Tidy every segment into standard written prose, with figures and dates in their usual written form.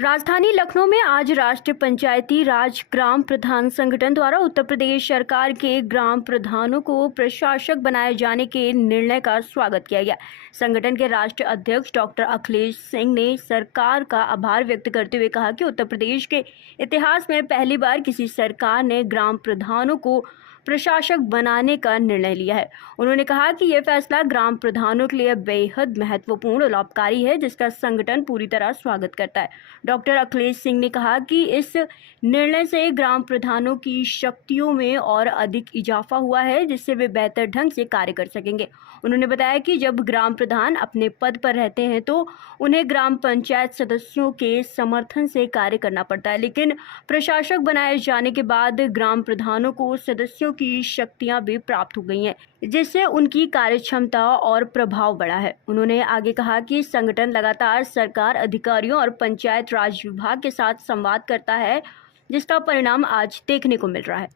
राजधानी लखनऊ में आज राष्ट्रीय पंचायती राज ग्राम प्रधान संगठन द्वारा उत्तर प्रदेश सरकार के ग्राम प्रधानों को प्रशासक बनाए जाने के निर्णय का स्वागत किया गया। संगठन के राष्ट्रीय अध्यक्ष डॉक्टर अखिलेश सिंह ने सरकार का आभार व्यक्त करते हुए कहा कि उत्तर प्रदेश के इतिहास में पहली बार किसी सरकार ने ग्राम प्रधानों को प्रशासक बनाने का निर्णय लिया है। उन्होंने कहा कि यह फैसला ग्राम प्रधानों के लिए बेहद महत्वपूर्ण और लाभकारी है, जिसका संगठन पूरी तरह स्वागत करता है। डॉक्टर अखिलेश सिंह ने कहा कि इस निर्णय से ग्राम प्रधानों की शक्तियों में और अधिक इजाफा हुआ है, जिससे वे बेहतर ढंग से कार्य कर सकेंगे। उन्होंने बताया कि जब ग्राम प्रधान अपने पद पर रहते हैं तो उन्हें ग्राम पंचायत सदस्यों के समर्थन से कार्य करना पड़ता है, लेकिन प्रशासक बनाए जाने के बाद ग्राम प्रधानों को सदस्यों की शक्तियां भी प्राप्त हो गई हैं, जिससे उनकी कार्यक्षमता और प्रभाव बढ़ा है। उन्होंने आगे कहा कि संगठन लगातार सरकार, अधिकारियों और पंचायत राज विभाग के साथ संवाद करता है, जिसका परिणाम आज देखने को मिल रहा है।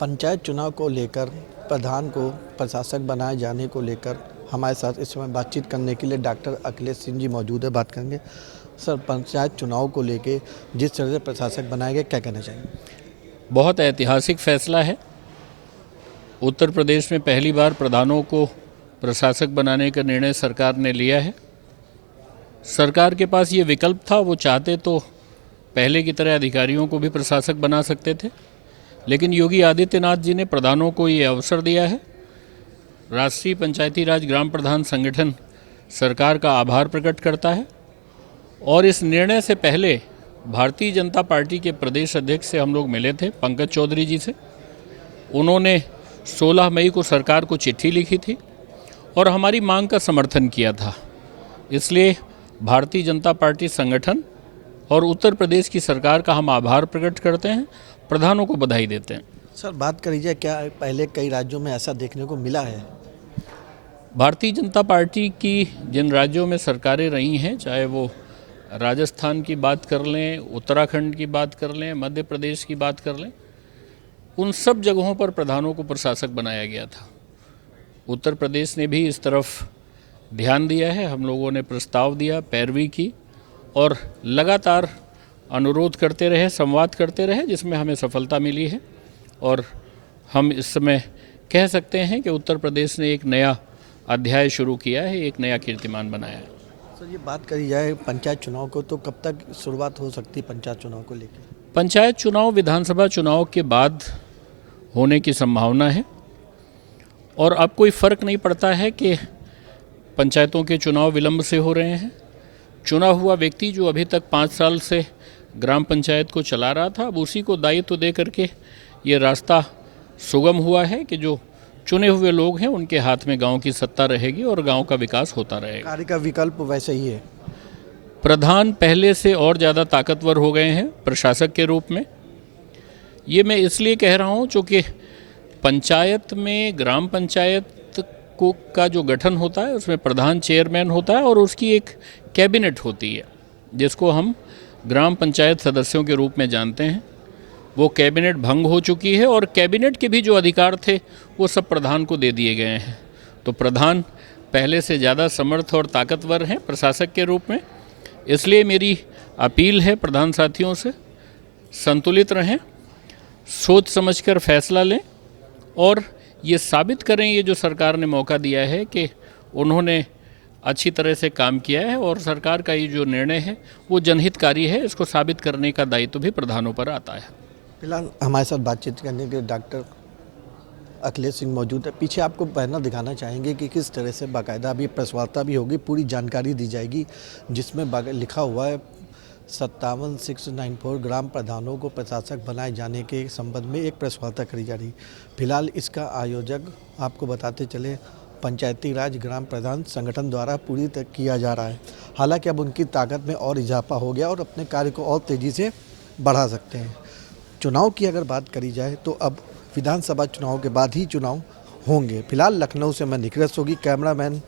पंचायत चुनाव को लेकर प्रधान को प्रशासक बनाए जाने को लेकर हमारे साथ इस समय बातचीत करने के लिए डॉक्टर अखिलेश सिंह जी मौजूद है। बात करेंगे। सर, पंचायत चुनाव को लेकर जिस तरह से प्रशासक बनाए गए, क्या कहना चाहेंगे? बहुत ऐतिहासिक फैसला है। उत्तर प्रदेश में पहली बार प्रधानों को प्रशासक बनाने का निर्णय सरकार ने लिया है। सरकार के पास ये विकल्प था, वो चाहते तो पहले की तरह अधिकारियों को भी प्रशासक बना सकते थे, लेकिन योगी आदित्यनाथ जी ने प्रधानों को ये अवसर दिया है। राष्ट्रीय पंचायती राज ग्राम प्रधान संगठन सरकार का आभार प्रकट करता है और इस निर्णय से पहले भारतीय जनता पार्टी के प्रदेश अध्यक्ष से हम लोग मिले थे, पंकज चौधरी जी से। उन्होंने 16 मई को सरकार को चिट्ठी लिखी थी और हमारी मांग का समर्थन किया था। इसलिए भारतीय जनता पार्टी संगठन और उत्तर प्रदेश की सरकार का हम आभार प्रकट करते हैं, प्रधानों को बधाई देते हैं। सर, बात करी जाए, क्या पहले कई राज्यों में ऐसा देखने को मिला है? भारतीय जनता पार्टी की जिन राज्यों में सरकारें रही हैं, चाहे वो राजस्थान की बात कर लें, उत्तराखंड की बात कर लें, मध्य प्रदेश की बात कर लें, उन सब जगहों पर प्रधानों को प्रशासक बनाया गया था। उत्तर प्रदेश ने भी इस तरफ ध्यान दिया है। हम लोगों ने प्रस्ताव दिया, पैरवी की और लगातार अनुरोध करते रहे, संवाद करते रहे, जिसमें हमें सफलता मिली है और हम इस समय कह सकते हैं कि उत्तर प्रदेश ने एक नया अध्याय शुरू किया है, एक नया कीर्तिमान बनाया है। सर, ये बात करी जाए पंचायत चुनाव को, तो कब तक शुरुआत हो सकती है पंचायत चुनाव को लेकर? पंचायत चुनाव विधानसभा चुनाव के बाद होने की संभावना है और अब कोई फ़र्क नहीं पड़ता है कि पंचायतों के चुनाव विलंब से हो रहे हैं। चुना हुआ व्यक्ति जो अभी तक 5 साल से ग्राम पंचायत को चला रहा था, अब उसी को दायित्व दे करके ये रास्ता सुगम हुआ है कि जो चुने हुए लोग हैं उनके हाथ में गांव की सत्ता रहेगी और गांव का विकास होता रहेगा। कार्य का विकल्प वैसे ही है। प्रधान पहले से और ज़्यादा ताकतवर हो गए हैं प्रशासक के रूप में। ये मैं इसलिए कह रहा हूँ चूँकि पंचायत में, ग्राम पंचायत को का जो गठन होता है उसमें प्रधान चेयरमैन होता है और उसकी एक कैबिनेट होती है, जिसको हम ग्राम पंचायत सदस्यों के रूप में जानते हैं। वो कैबिनेट भंग हो चुकी है और कैबिनेट के भी जो अधिकार थे वो सब प्रधान को दे दिए गए हैं। तो प्रधान पहले से ज़्यादा समर्थ और ताकतवर हैं प्रशासक के रूप में। इसलिए मेरी अपील है प्रधान साथियों से, संतुलित रहें, सोच समझकर फैसला लें और ये साबित करें, ये जो सरकार ने मौका दिया है कि उन्होंने अच्छी तरह से काम किया है और सरकार का ये जो निर्णय है वो जनहितकारी है। इसको साबित करने का दायित्व भी प्रधानों पर आता है। फिलहाल हमारे साथ बातचीत करने के लिए डॉक्टर अखिलेश सिंह मौजूद है। पीछे आपको बैनर दिखाना चाहेंगे कि किस तरह से बाकायदा अभी प्रेस वार्ता भी होगी, पूरी जानकारी दी जाएगी, जिसमें लिखा हुआ है 57,694 ग्राम प्रधानों को प्रशासक बनाए जाने के संबंध में एक प्रेस वार्ता करी जा रही। फिलहाल इसका आयोजक आपको बताते चले पंचायती राज ग्राम प्रधान संगठन द्वारा पूरी तरह किया जा रहा है। हालांकि अब उनकी ताकत में और इजाफा हो गया और अपने कार्य को और तेज़ी से बढ़ा सकते हैं। चुनाव की अगर बात करी जाए तो अब विधानसभा चुनाव के बाद ही चुनाव होंगे। फिलहाल लखनऊ से मैं निखिल सोगी, कैमरामैन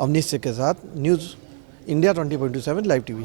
अवनीश के साथ न्यूज़ इंडिया 20/7 लाइव टीवी।